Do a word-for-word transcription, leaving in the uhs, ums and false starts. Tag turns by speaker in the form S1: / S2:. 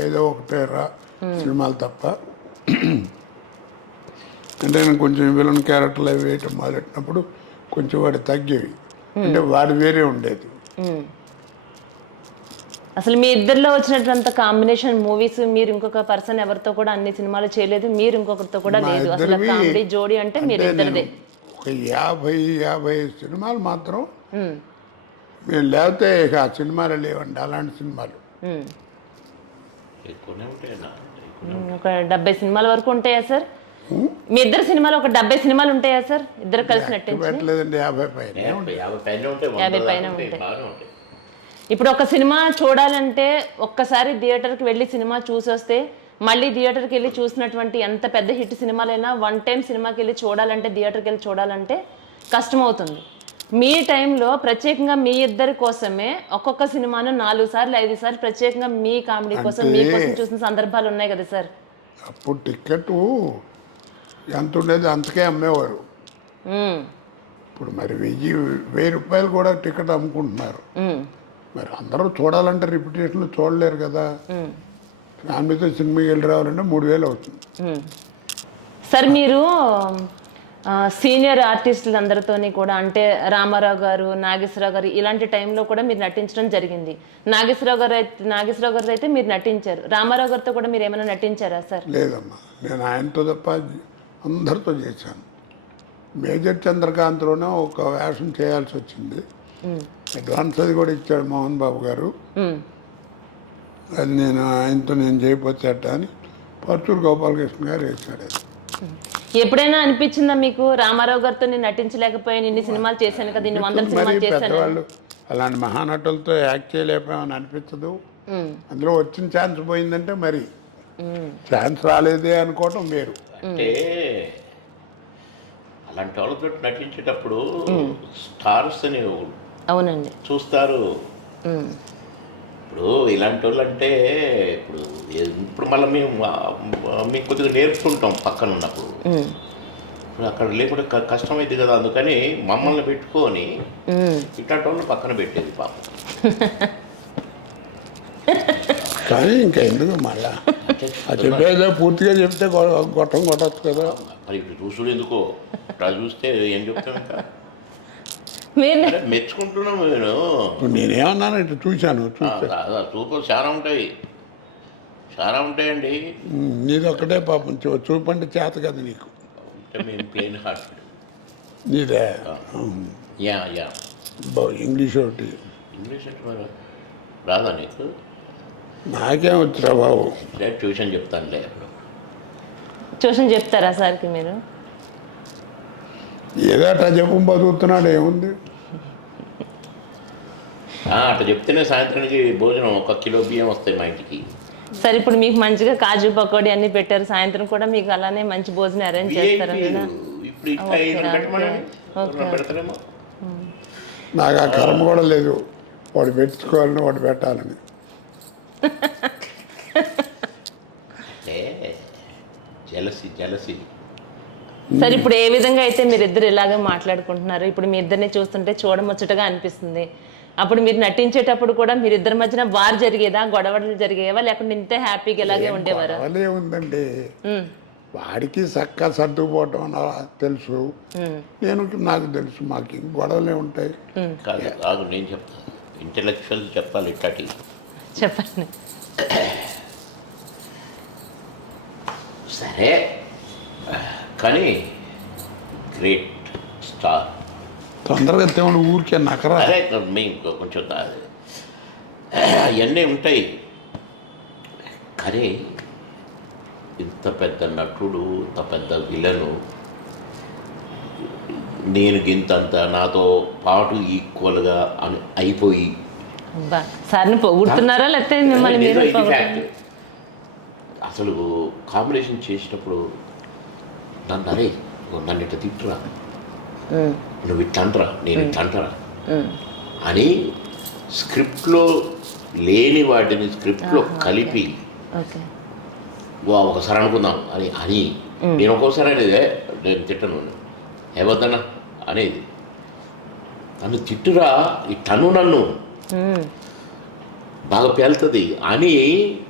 S1: ఏదో ఒకటే రా సినిమాలు తప్ప. అంటే నేను కొంచెం విలన్ క్యారెక్టర్లు అవి వేయటం మొదలెట్టినప్పుడు కొంచెం వాడు తగ్గేవి, అంటే వాడు వేరే ఉండేది.
S2: అసలు మీ ఇద్దరిలో వచ్చినటువంటి కాంబినేషన్ మూవీస్ మీరు ఇంకొక పర్సన్ ఎవరితో కూడా అన్ని సినిమాలు చేయలేదు, మీరు ఇంకొకరితో కూడా లేదు. అసలు కామెడీ జోడీ అంటే మీరు ఇద్దరిదే.
S1: ఒక యాభై యాభై సినిమాలు మాత్రం మేము లేకపోతే ఇక ఆ సినిమాలు లేవండి, అలాంటి సినిమాలు.
S2: ఒక డెబ్బై సినిమాల వరకు ఉంటాయా సార్? మీ ఇద్దరు సినిమాలు ఒక డెబ్బై సినిమాలు ఉంటాయా సార్? ఇద్దరు కలిసి
S1: నటించలేదండి, యాభై పైన
S2: యాభై పైన ఉంటాయి. ఇప్పుడు ఒక సినిమా చూడాలంటే ఒక్కసారి థియేటర్కి వెళ్ళి సినిమా చూసొస్తే మళ్ళీ థియేటర్కి వెళ్ళి చూసినటువంటి ఎంత పెద్ద హిట్ సినిమాలైనా వన్ టైం సినిమాకి వెళ్ళి చూడాలంటే, థియేటర్కి వెళ్ళి చూడాలంటే కష్టమవుతుంది. మీ టైంలో ప్రత్యేకంగా మీ ఇద్దరి కోసమే ఒక్కొక్క సినిమాను నాలుగు సార్లు ఐదు సార్లు ప్రత్యేకంగా మీ కామెడీ కోసం మీకోసం చూసిన సందర్భాలు ఉన్నాయి కదా సార్?
S1: అప్పుడు టికెట్ ఎంత ఉండేది అంతకే అమ్మేవారు. ఇప్పుడు మరి వెయ్యి వెయ్యి రూపాయలు కూడా టికెట్ అమ్ముకుంటున్నారు. మరి అందరూ చూడాలంటే రిపిటేషన్లు చూడలేరు కదా. ఫ్యామిలీతో సినిమాకి వెళ్ళి రావాలంటే మూడు వేలు అవుతుంది.
S2: సార్ మీరు సీనియర్ ఆర్టిస్టులు అందరితోని కూడా, అంటే రామారావు గారు, నాగేశ్వరరావు గారు ఇలాంటి టైంలో కూడా మీరు నటించడం జరిగింది. నాగేశ్వరరావు గారు అయితే నాగేశ్వరరావు గారు అయితే మీరు నటించారు. రామారావు గారితో కూడా మీరు ఏమైనా నటించారా సార్?
S1: లేదమ్మా, నేను ఆయనతో తప్ప అందరితో చేశాను. మేజర్ చంద్రకాంత్లోనే ఒక వేషం చేయాల్సి వచ్చింది. అడ్వాన్స్ అది కూడా ఇచ్చాడు మోహన్ బాబు గారు. అది నేను ఆయనతో నేను చేయకపోతే అట్ట అని పర్చూరు గోపాలకృష్ణ గారు వేశాడు. అది
S2: ఎప్పుడైనా అనిపించిందా మీకు, రామారావు గారితో నేను నటించలేకపోయాను, ఇన్ని సినిమాలు చేశాను కదా, ఇన్ని వందల సినిమాలు చేశాను?
S1: పెద్దవాళ్ళు అలాంటి మహానటులతో యాక్ట్ చేయలేకపోయామని అనిపించదు. అందులో వచ్చిన ఛాన్స్ పోయిందంటే మరి ఛాన్స్ రాలేదే అనుకోవటం వేరు.
S3: అంటే అలాంటి వాళ్ళతో నటించేటప్పుడు స్టార్స్ అని
S2: అవునండి
S3: చూస్తారు. ఇప్పుడు ఇలాంటి వాళ్ళు అంటే ఇప్పుడు ఇప్పుడు మళ్ళీ మేము మీకు కొద్దిగా నేర్చుకుంటాం పక్కన ఉన్నప్పుడు. ఇప్పుడు అక్కడ లేకుంటే కష్టమైంది కదా, అందుకని మమ్మల్ని పెట్టుకొని ఇట్లాంటి వాళ్ళని పక్కన పెట్టేది పాపం.
S1: కానీ ఇంకా ఎందుకు మళ్ళా చెప్పేదో పూర్తిగా చెప్తే గొట్టం కొట్టచ్చు కదా.
S3: మరి ఇప్పుడు చూసుడు ఎందుకో, ఇట్లా చూస్తే ఏం చెప్తాం ఇంకా. మెచ్చుకుంటున్నాను నేను.
S1: నేనేమన్నాను ఇట్లా చూశాను,
S3: చూపులు చాలా ఉంటాయి, చాలా ఉంటాయండి.
S1: నీది ఒక్కటే పాపం చూపండి చేత కదా నీకు.
S3: అంటే మేము ప్లెయిన్ హార్ట్.
S1: నీదే
S3: యా యా
S1: ఇంగ్లీష్ ఒకటి.
S3: ఇంగ్లీష్ అంటే రాదా నీకు?
S1: నాకేం వచ్చరా బాబు.
S3: ట్యూషన్ చెప్తానులే. అప్పుడు
S2: ట్యూషన్ చెప్తారా సార్కి మీరు?
S1: ఏదో అట్లా చెప్పు బతుకుతున్నాడు, ఏముంది.
S3: అట్లా చెప్తేనే సాయంత్రానికి భోజనం ఒక కిలో బియ్యం వస్తాయి మా ఇంటికి.
S2: సరే, ఇప్పుడు మీకు మంచిగా కాజు పకోడీ అన్ని పెట్టారు, సాయంత్రం కూడా మీకు అలానే మంచి భోజనం అరేంజ్ చేస్తారు.
S1: నాకు ఆ కర్మ కూడా లేదు, వాడు పెట్టుకోవాలని వాడు పెట్టాలని.
S3: జలసి జలసి
S2: సరే, ఇప్పుడు ఏ విధంగా అయితే మీరిద్దరు ఇలాగే మాట్లాడుకుంటున్నారు, ఇప్పుడు మీ ఇద్దరిని చూస్తుంటే చూడముచ్చటగా అనిపిస్తుంది. అప్పుడు మీరు నటించేటప్పుడు కూడా మీరిద్దరి మధ్యన వార్ జరిగేదా, గొడవలు జరిగేవా, లేకుంటే ఇంతే హ్యాపీగా ఇలాగే ఉండేవారా?
S1: గొడవలే ఉందండి. వాడికి చక్కగా సర్దుకుపోవటం తెలుసు, నేను నాకు తెలుసు, మాకు గొడవలే ఉంటాయి.
S3: కాదు కాదు నేను చెప్తాను, ఇంటెలెక్చువల్ చెప్పాలి. ఇట్లాంటి
S2: చెప్పండి.
S3: సరే, కానీ గ్రేట్ స్టార్.
S1: తొందరగా తేమని ఊరికే నకరా.
S3: అదే మేము కొంచెం అవన్నీ ఉంటాయి. కానీ ఇంత పెద్ద నటుడు, ఇంత పెద్ద విలను, నేను గింతంత నాతో పాటు ఈక్వల్గా అని అయిపోయి
S2: సార్ని పొగుడుతున్నారా లేకపోతే మిమ్మల్ని మీరు?
S3: అసలు కాంబినేషన్ చేసినప్పుడు నన్ను అరే నన్ను ఇట్లా తిట్టురా, నువ్వు ఇట్లా అంటరా, నేను ఇట్లా అంటరా అని స్క్రిప్ట్లో లేని వాటిని స్క్రిప్ట్లో కలిపి ఒకసారి అనుకుందాం అని అని నేను ఒక్కోసారి అనేది నేను తిట్టను, ఏవద్దన్నా అనేది, నన్ను తిట్టురా, ఈ టన్ను నన్ను బాగా పేలుతుంది అని